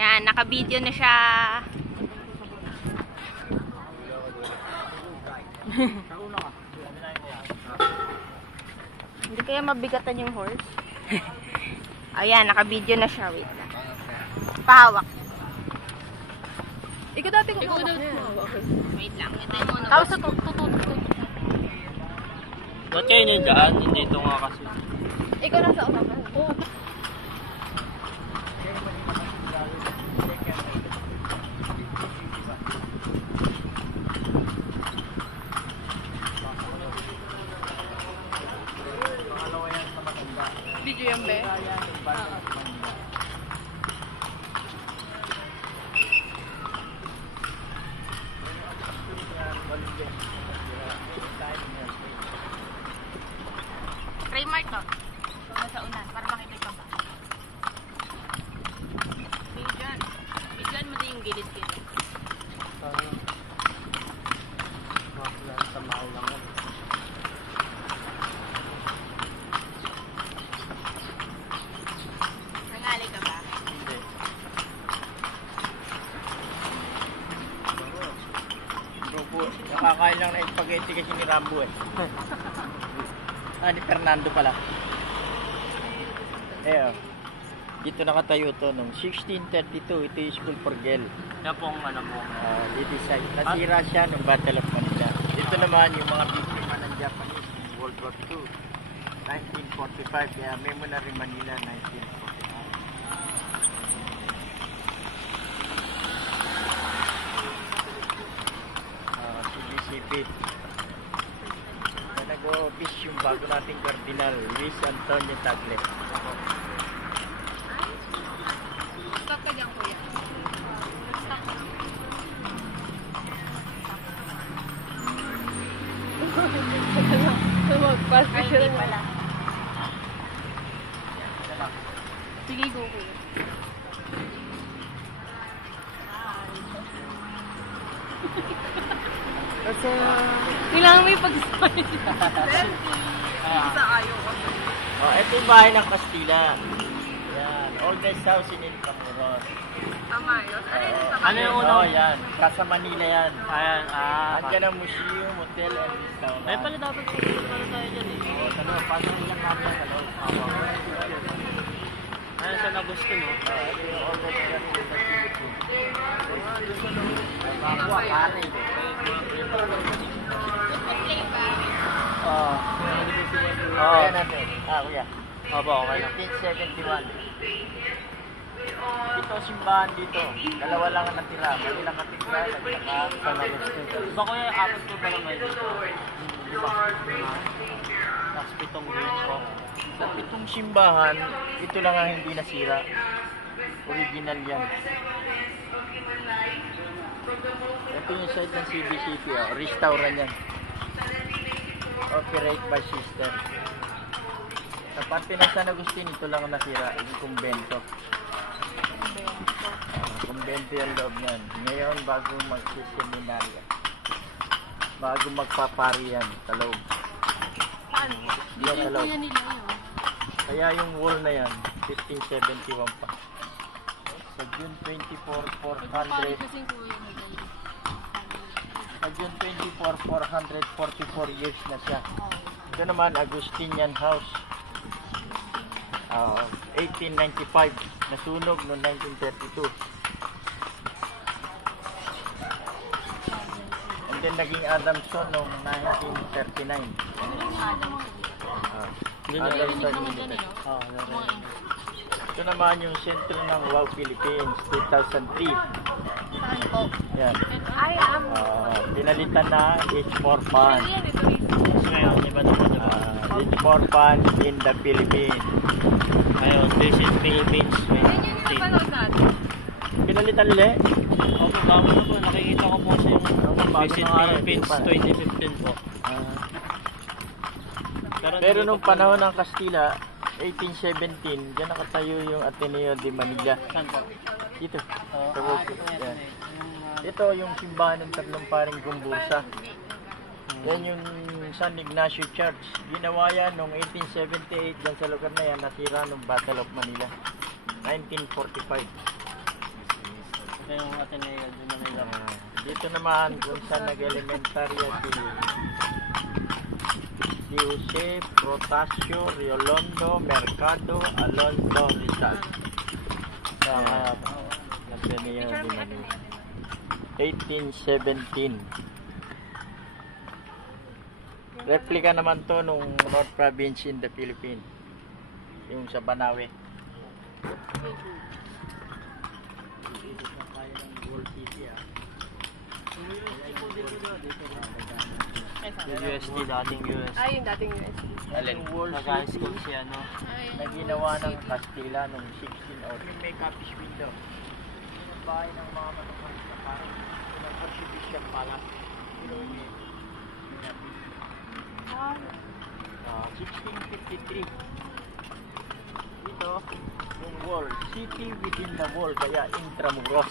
Yan, naka-video na siya. Hindi kaya mabigatan yung horse? Ayan, naka-video na siya. Wait lang. Pahawak. Ikaw dati kung hawak niya. Wait lang. Ito yung Tapos sa tutut. Ba't kayo nyo dyan? Hindi ito nga kasi. Ikaw nasa unahan. Oo. Video yan ba? Try mark to. Sa unan, para makita ka ba? Bigyan. Bigyan mo din yung gilid-gilid. Sa mahal lang yan. Nangali ka ba? Hindi. Grupo, nakakain lang na spaghetti kasi ni Rambo eh. Ni Fernando pala. Eh, dito nakatayo to noong 1632. Ito yung school for girl. Yan pong ano po. Didesign. Nasira siya nung Battle of Manila. Dito naman yung mga biktima ng Japanese in World War II. 1945. Kaya Memory Manila 1945. CBCP. Nag-o-office yung bago nating Cardinal Luis Antonio Tagle. Stop ka dyan, kuya. Magpas ka siya pala. Sige, go, kuya. Kasi, Kailangan may pag-smile. Isa ayaw ko. Ito yung bahay ng Kastila. Yan. Oldest house in Intramuros. Tama yun. Ano yung una? Yan. Casa Manila yan. Ayan. Andiyan ang museum, hotel, and restaurant. Ay pala dapat pala tayo dyan eh. Ano, pasok lang namin sa loob. Ayan San Agustin oh. Ito yung oldest house in the Philippines. Bakwa, pare. Ayan natin. Kuya. Opo, okay lang. 1571. Ito simbahan dito. Dalawa lang ang natira. Manilang katira at saka San Agustin. Iba ko yung apat ko pala may dito. Tapos 7 grades po. Sa 7 simbahan, ito lang ang hindi nasira. Original yan. Ito yung site ng CBCP. Restaurant yan. Operate by system. Sa parte ng San Agustin, ito lang ang nasira. Yung kumbento. Kumbento yung loob yan. Ngayon, bago magsiseminarya. Bago magpapari yan sa loob. Paano? Yan sa loob. Yan nila yun. Kaya yung wall na yan, 1571 pa. Sa June 24, 400. Sa June 24, 444 years na siya. Ito naman, Agustinian House. 1895. Nasunog noong 1932. And then naging Adamson noong 1939. Adamson Limited. Ito naman yung sentro ng Wow Philippines, 2003. Yan. Pinalitan na H4 Pan. H4 Pan in the Philippines. Ayun, this is Philippines. Yan yung napanood natin. Pinalitan ulit? Opo, bago na po. Nakikita ko po sa yung Visit Philippines 2015 po. Pero nung panahon ng Kastila, 1817, dyan nakatayo yung Ateneo de Manila. Saan po? Dito. Sa Woke. Yan. Ito yung simbahan ng tatlong paring Gumbursa. Yan yung San Ignacio Church. Ginawa yan noong 1878 dyan sa lugar na yan. Nasira nung Battle of Manila. 1945. Ito yung Ateneo din na nila. Dito naman kung saan nag-elementarya si Jose, Protasio, Riolondo, Mercado, Alonso, Rizal. Sa Ateneo din na nila. 1817. Replica naman to nung North Province in the Philippines. Yung sa Banawe. USD, dating USD. Ay, yung dating USD. Alin? Nag-high school si ano. Na ginawa ng Kastila noong 1603. May Capiz window. Yung bahay ng mga matamis na parang ng Archbishop Palace. 1653. Dito, yung wall. City within the wall. Kaya intramuros.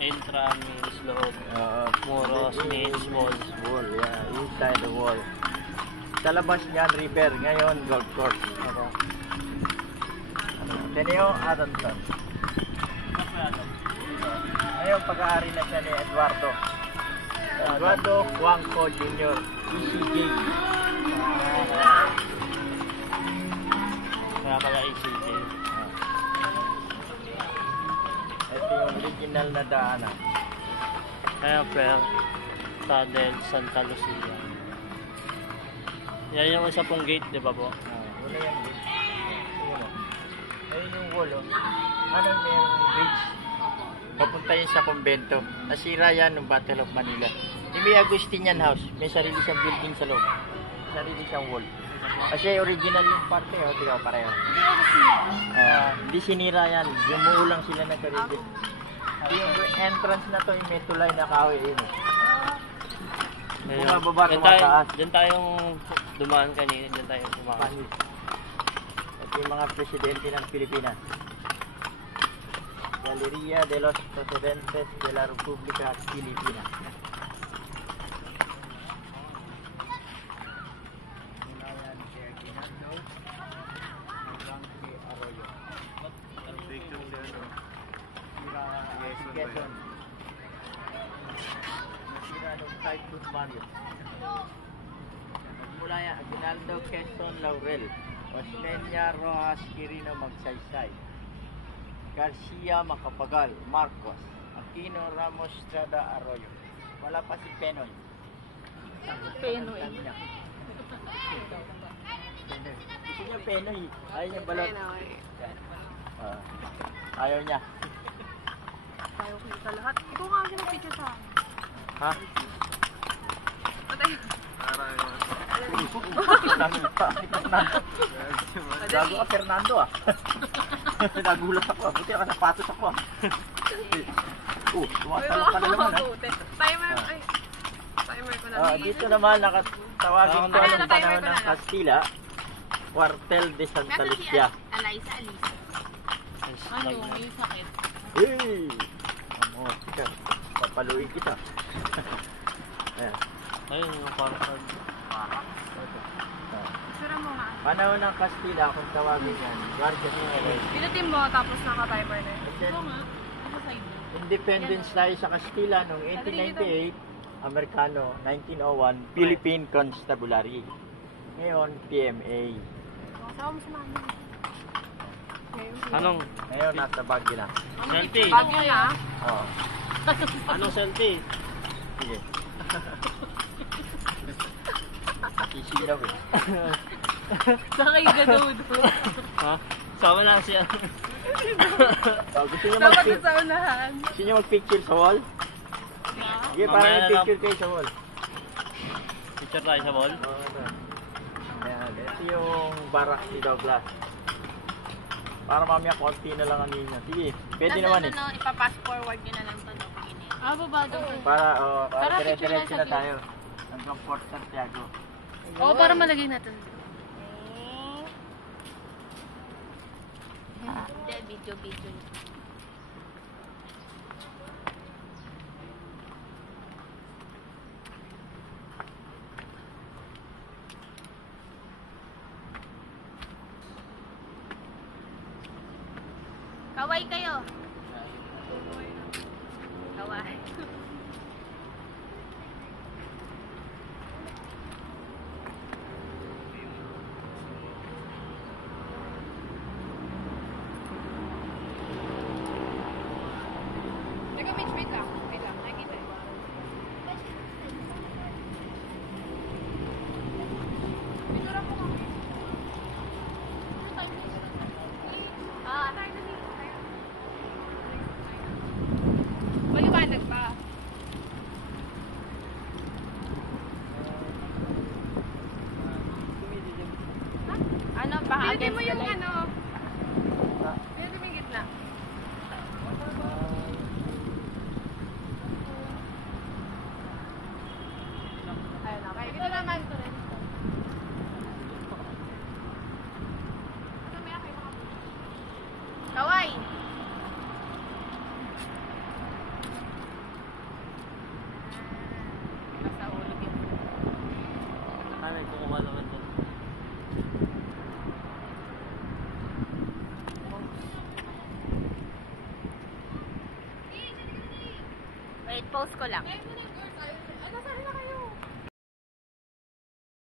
Intra means loob. Muros means wall. Wall, yeah. Inside the wall. Sa labas niyan, river. Ngayon, golf course. Teneo Adanton. Ngayon, pag-aari na siya ni Eduardo. Eduardo Juanco Jr. ECJ. Kaya pala ECJ. Ito yung original na daanan. Kaya per Tunnel Santa Lucia. Yan yung isa pong gate, di ba po? Wala yung bridge. Ayun yung wall, oh. Ano yung bridge? Papunta yun sa kumbento. Nasira yan ng Battle of Manila. Yung may Agustinian House. May sarili siyang building sa loob. Sarili siyang wall. Kasi original yung parte, oh. Tingnan ko pareho. Hindi sinira yan. Gumuho lang sila na karibit. Yung entrance na to, yung may tulay na kahoy. Yun. Bumababa, tumataas. Diyan tayong dumaan kanina. Diyan tayong dumaan. Ito yung mga presidente ng Pilipinas. Galeria de los Presidentes de la República Filipina. Unayan si Aguinaldo hanggang si Arroyo. Quezon. Nasira nung Typhoon Mario. Mula yan, Aguinaldo, Quezon, Laurel. Osmeña, Rojas, Quirino, Magsaysay. Garcia, Macapagal, Marcos, Aquino, Ramos, Estrada, Arroyo. Wala pa si Penoy. Penoy. Gusto niya Penoy. Ayaw niya balot. Penoy. Ayaw niya. Tayo kita lahat. Ikaw nga ang picture sa akin. Ha? Patay. Gago ka, Fernando ah. Nagulat ako ah. Buti nakasapatos ako ah. Tumatalo ka na naman ah. Timer. Ay. Timer ko na. Dito naman nakatawagin ko Ano, ng timer panahon ko na ng lang. Castilla. Cuartel de Santa Lucia. Eliza. Ano, may sakit. Hey! Tika. Papaluin kita. Ayan. Ayun yung parang Sura mo nga. Panahon ng Castilla, kung tawagin yan, Guardia Civil. Pinutin mo tapos naka-timer na yun. And then, Ito nga. Ako side. independence tayo sa Castilla noong 1898, Amerikano, 1901, Philippine Constabulary. Ngayon, PMA. Kasama mo sa mami. Anong Ngayon, nasa Baguio na. selfie? Bagyo na. Oo. Anong selfie? Sige. Sisilaw eh. Saka yung gadudo. Ha? Sama na siya. Gusto niyo Dapat sa unahan. Gusto niyo mag-picture sa wall? Sige, Mamaya parang na lang. picture kayo sa wall. Picture tayo sa wall. Oo, ano. Ayan, ito yung barak ni Douglas. Para mamaya konti na lang ang niya. Sige, pwede naman eh. Ipapass forward nyo na lang ito. Baba doon. Para picture dire-diretso na na sa tayo. Hanggang Port Santiago. Oo, para malagay natin. Hindi, video. Kaway kayo. Kawai. Teka, Mitch, wait lang. Wait lang, nakikita eh. Picture mo kami. Maliwanag pa. Ano pa? Pinagin mo yung ano. Pinagin mo yung gitna. Ayun, okay. Ito naman. Kawai. Nasa ulo yun. Ano, kukuha naman doon. Wait, pause ko lang. Ay, nasa rin na kayo.